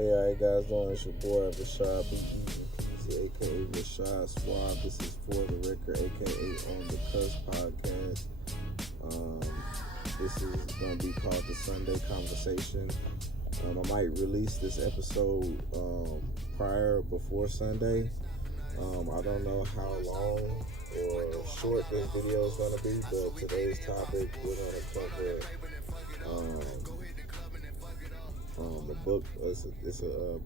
Hey, all right, guys, doing? It's your boy, Rashad PG, aka Rashad Swab. This is For the Record, aka OnThaCusp podcast. This is going to be called the Sunday Conversation. I might release this episode before Sunday. I don't know how long or short this video is going to be, but today's topic, we're going to cover a book. It's a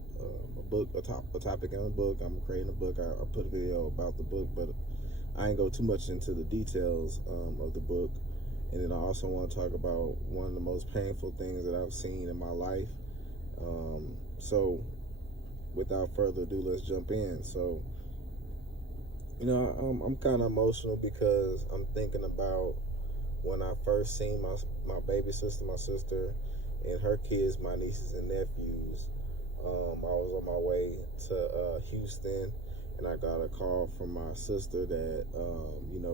book, a topic in a book. I'm creating a book. I put a video about the book, but I ain't go too much into the details of the book. And then I also want to talk about one of the most painful things that I've seen in my life. So without further ado, let's jump in. So, I'm kind of emotional because I'm thinking about when I first seen my baby sister, my sister, and her kids, my nieces and nephews. I was on my way to Houston, and I got a call from my sister that,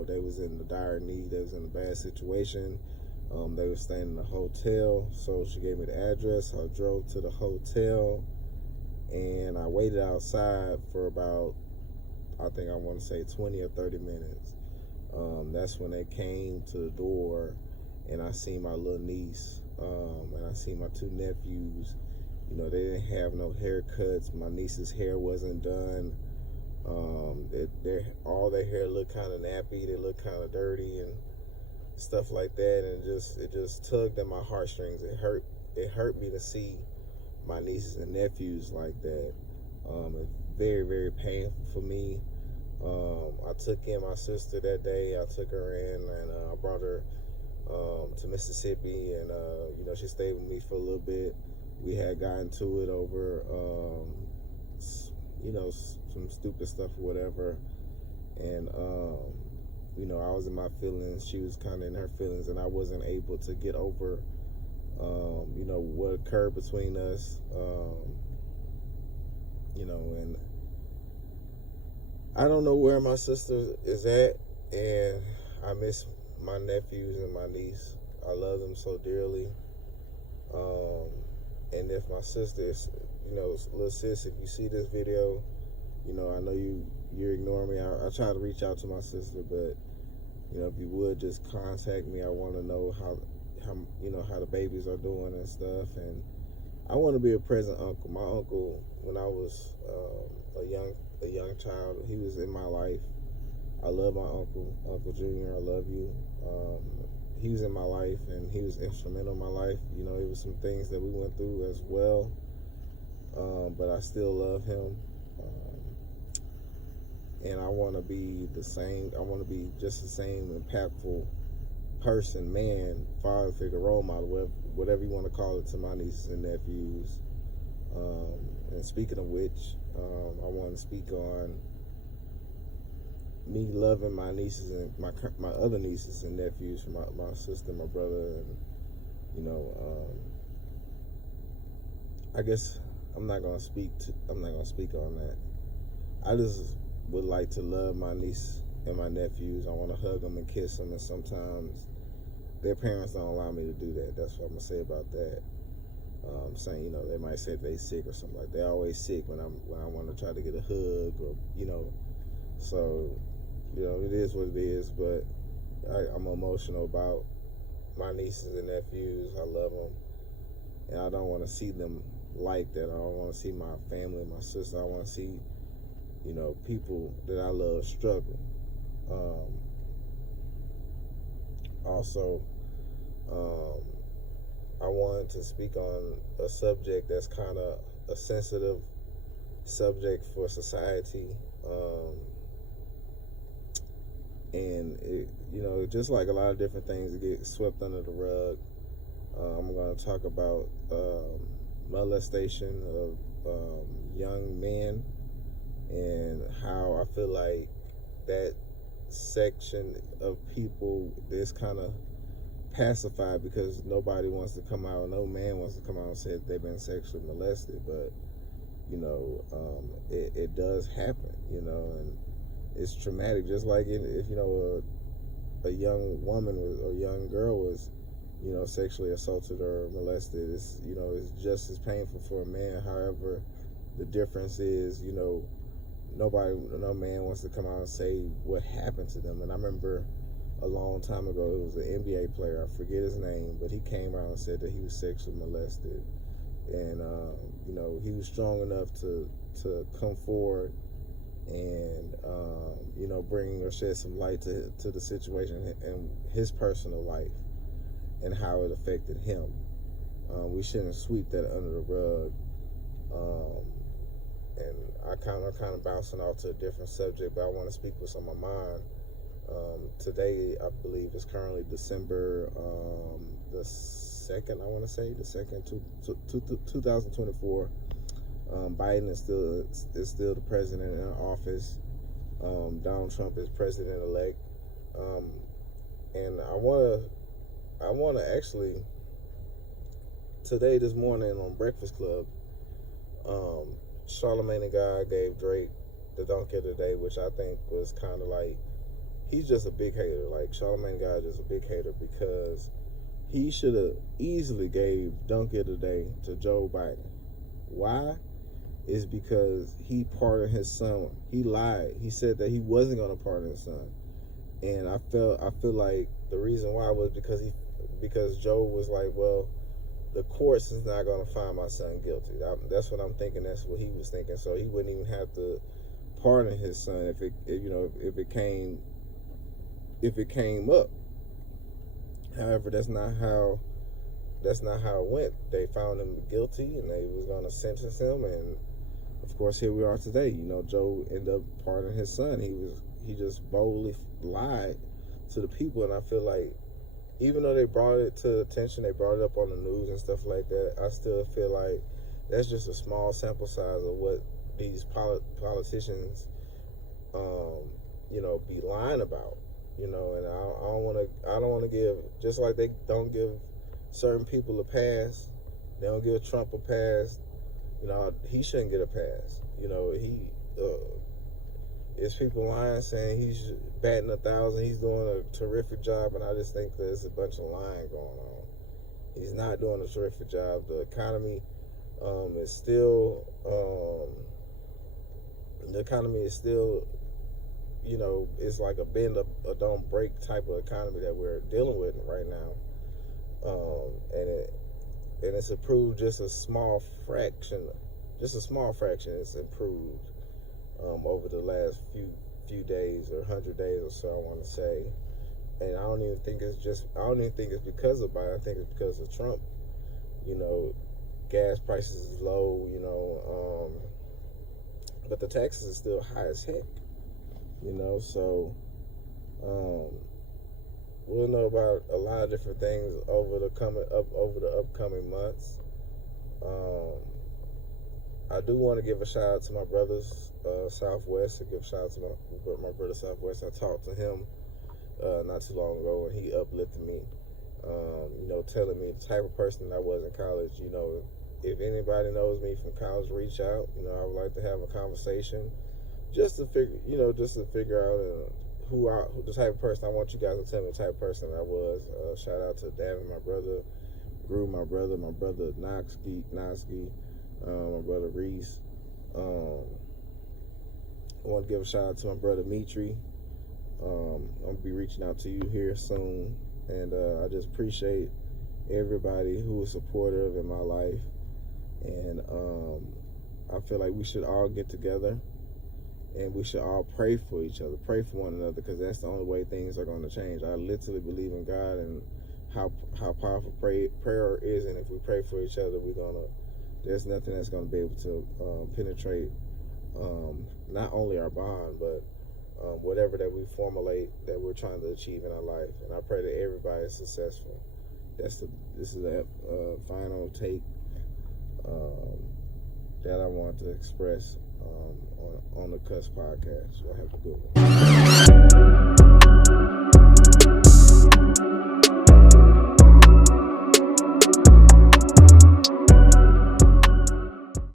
they was in the dire need. They was in a bad situation. They were staying in a hotel, so she gave me the address. I drove to the hotel, and I waited outside for about, I think I want to say 20 or 30 minutes. That's when they came to the door, and I seen my little niece, and I seen my two nephews. They didn't have no haircuts. My niece's hair wasn't done. All their hair looked kind of nappy. They looked kind of dirty and stuff like that. And it just tugged at my heartstrings. It hurt me to see my nieces and nephews like that. It's very, very painful for me. I took in my sister that day. I took her in, and I brought her to Mississippi, and she stayed with me for a little bit. We had gotten to it over some stupid stuff or whatever, and I was in my feelings, she was kind of in her feelings, and I wasn't able to get over what occurred between us, and I don't know where my sister is at, and I miss my nephews and my niece. I love them so dearly. And if my sister is, little sis, if you see this video, I know you're ignoring me. I try to reach out to my sister, but if you would just contact me. I want to know how the babies are doing and stuff, and I want to be a present uncle. My uncle, when I was a young child, he was in my life. I love my Uncle Junior. I love you. He was in my life, and he was instrumental in my life. It was some things that we went through as well, but I still love him. And I want to be the same. I want to be just the same impactful person, man, father figure, role model, whatever you want to call it, to my nieces and nephews. And speaking of which, I want to speak on me loving my nieces and my other nieces and nephews, my sister, my brother, and I guess I'm not gonna speak on that. I just would like to love my niece and my nephews. I want to hug them and kiss them, and sometimes their parents don't allow me to do that. That's what I'm gonna say about that. Saying, they might say they sick or something like that. They're always sick when I want to try to get a hug, or so it is what it is. But I'm emotional about my nieces and nephews. I love them, and I don't want to see them like that. I don't want to see my family, my sister. I want to see people that I love struggle. Also, I wanted to speak on a subject that's kind of a sensitive subject for society. And just like a lot of different things that get swept under the rug, I'm going to talk about molestation of young men, and how I feel like that section of people is kind of pacified because nobody wants to come out, no man wants to come out and say that they've been sexually molested, but it does happen, and it's traumatic. Just like if a young woman or a young girl was sexually assaulted or molested, it's just as painful for a man. However, the difference is, no man wants to come out and say what happened to them. And I remember a long time ago, it was an NBA player, I forget his name, but he came out and said that he was sexually molested. And, he was strong enough to come forward and, bring or shed some light to the situation and his personal life and how it affected him. We shouldn't sweep that under the rug. And I'm kind of bouncing off to a different subject, but I want to speak what's on my mind. Today, I believe, is currently December the 2nd, I want to say, the 2nd, 2024. Biden is still the president in office. Donald Trump is president-elect. And I want to actually, this morning on Breakfast Club, Charlamagne the God gave Drake the donkey of the day, which I think was kind of like, he's just a big hater. Like, Charlamagne the God is just a big hater because he should have easily gave donkey of the day to Joe Biden. Why? Is because he pardoned his son. He lied. He said that he wasn't going to pardon his son. And I feel like the reason why was because Joe was like, well, the courts is not going to find my son guilty. That's what I'm thinking. That's what he was thinking. So he wouldn't even have to pardon his son if it came up. However, that's not how it went. They found him guilty, and they was going to sentence him. And of course, here we are today. Joe ended up pardoning his son. He just boldly lied to the people, and I feel like, even though they brought it to attention, they brought it up on the news and stuff like that, I still feel like that's just a small sample size of what these politicians, be lying about, and I don't want to give, just like they don't give certain people a pass, they don't give Trump a pass, he shouldn't get a pass. It's people lying, saying he's batting 1,000, he's doing a terrific job, and I just think there's a bunch of lying going on. He's not doing a terrific job. The economy is still, it's like a bend up or don't break type of economy that we're dealing with right now. And it's improved just a small fraction. It's improved over the last few days or 100 days or so, I want to say. And I don't even think it's because of Biden. I think it's because of Trump. Gas prices is low, but the taxes are still high as heck. So we'll know about a lot of different things over the upcoming months. I do want to give a shout out to my brothers Southwest. I give a shout out to my brother Southwest. I talked to him not too long ago, and he uplifted me. Telling me the type of person that I was in college. If anybody knows me from college, reach out. I would like to have a conversation, just to figure out who the type of person I want you guys to tell me the type of person I was. Shout out to Davin, my brother, Gru, my brother Noxky, my brother Reese. I want to give a shout out to my brother Mitri. I'm gonna be reaching out to you here soon, and I just appreciate everybody who was supportive in my life, and I feel like we should all get together and we should all pray for each other, pray for one another, because that's the only way things are going to change. I literally believe in God and how powerful prayer is, and if we pray for each other, there's nothing that's going to be able to penetrate not only our bond, but whatever that we formulate that we're trying to achieve in our life. And I pray that everybody is successful. This is the final take that I want to express on the Cusp podcast. Y'all have a good one.